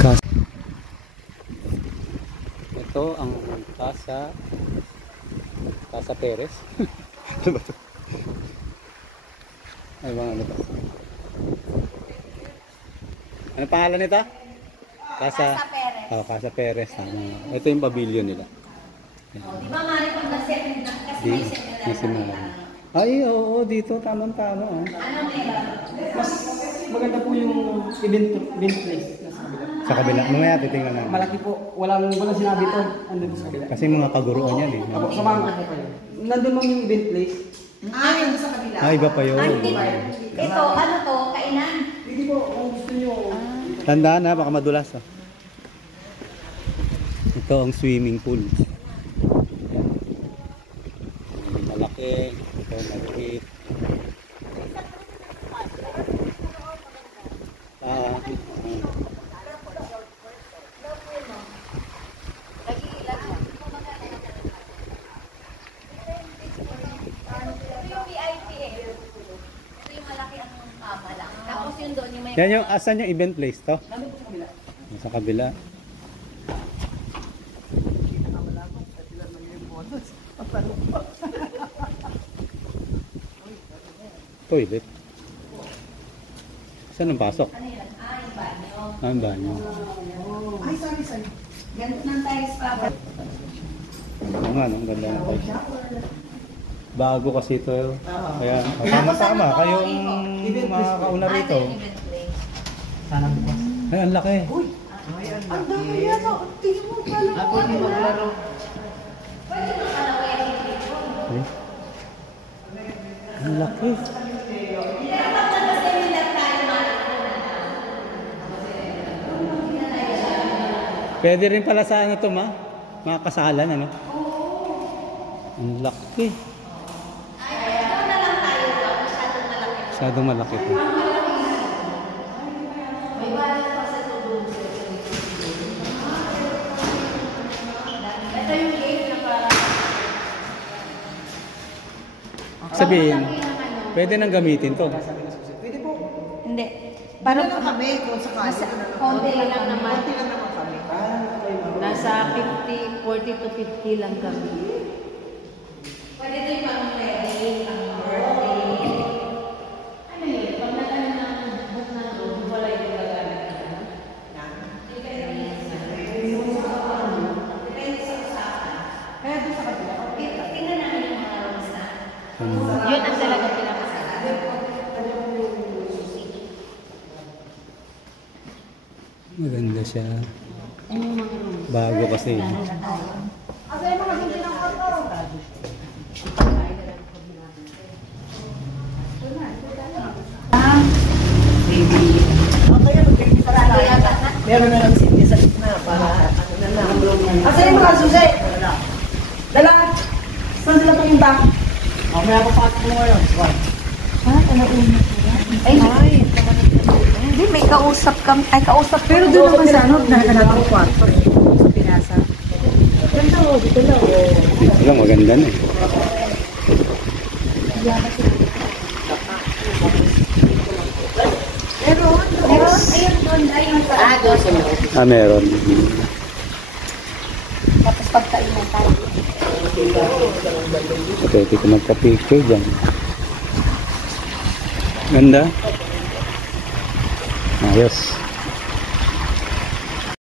Kas ito ang Casa Perez. Ano ba ito? Ay bang ano ba? Ano pangalan nito? Casa Perez. Oh, Casa Perez. Ito yung pavilion nila. Di ba mali kung na-set kasi may set nila. Ay, oo, dito tamang-tama. Oh. Ano meron? Mas maganda po yung event place na sa kabila. Sa kabila. Mamaya titingnan namin. Malaki po. Walang sinabi to. Andun sa kabila. Kasi mga kaguruan yan eh. Ako, samahan ko po kayo. Nandun lang yung event place. Yung sa kabila. Iba pa yun. Ito, ano to? Kainan? Hindi po, kung gusto nyo. Tandaan ha, baka madulas ha. Ito ang swimming pool. Malaki. Ito maliit. Yan yung, asan yung event place to? Nandun po sa kabila. Sa kabila. Toilet. Saan ang pasok? Ano yun? Yung banyo. Ang banyo. Ay, sorry. Ganito ng tiles pa. Oo nga, no? Ang ganda ng tiles. Bago kasi ito. Kaya, tama-tama. Kayong mga kauna rito. Sana bukas. Ay, ang laki. Ang dami yan. Tingin mo pala. Ako hindi maglaro. Pwede mo kalawin dito. Ay. Ang laki. Pwede rin pala sa ano to, mga kasalan, ano? Ang laki. Masyadong malaki to. Ito yung gate na parang... Sabihin, pwede nang gamitin to. Pwede po. Hindi. Parang lang kami kung sakali. Konti lang naman. Konti lang naman kami. Nasa 50, 40 to 50 lang kami. Pwede ito yung parang wedding, ang birthday. Ano yun? Pag nagano ng book na doon, wala yung gagamit ka. Depende sa usapan. Kaya doon sa kabila. Tingnan namin yung mga rooms na. Yun ang talaga pinakasarap. Maganda siya. Bago kasi. Meron na lang sindi sa gitna para ano na lang. Asa yung mga susi? Dala! Saan sila pumunta? Mamaya pa patik mo ngayon. Hindi, may kausap kami. Ay, kausap. Pero doon naman sa ano, nakakanap ang kwarto. Sa Pinasa. Ganda o, dito lang. Ito lang, maganda na. Meron. Ayun doon. Ayun pa. Doon sa loob. Meron. Tapos pagkainan tayo. Pwede ko magka-picture dyan. Ganda. Ayos.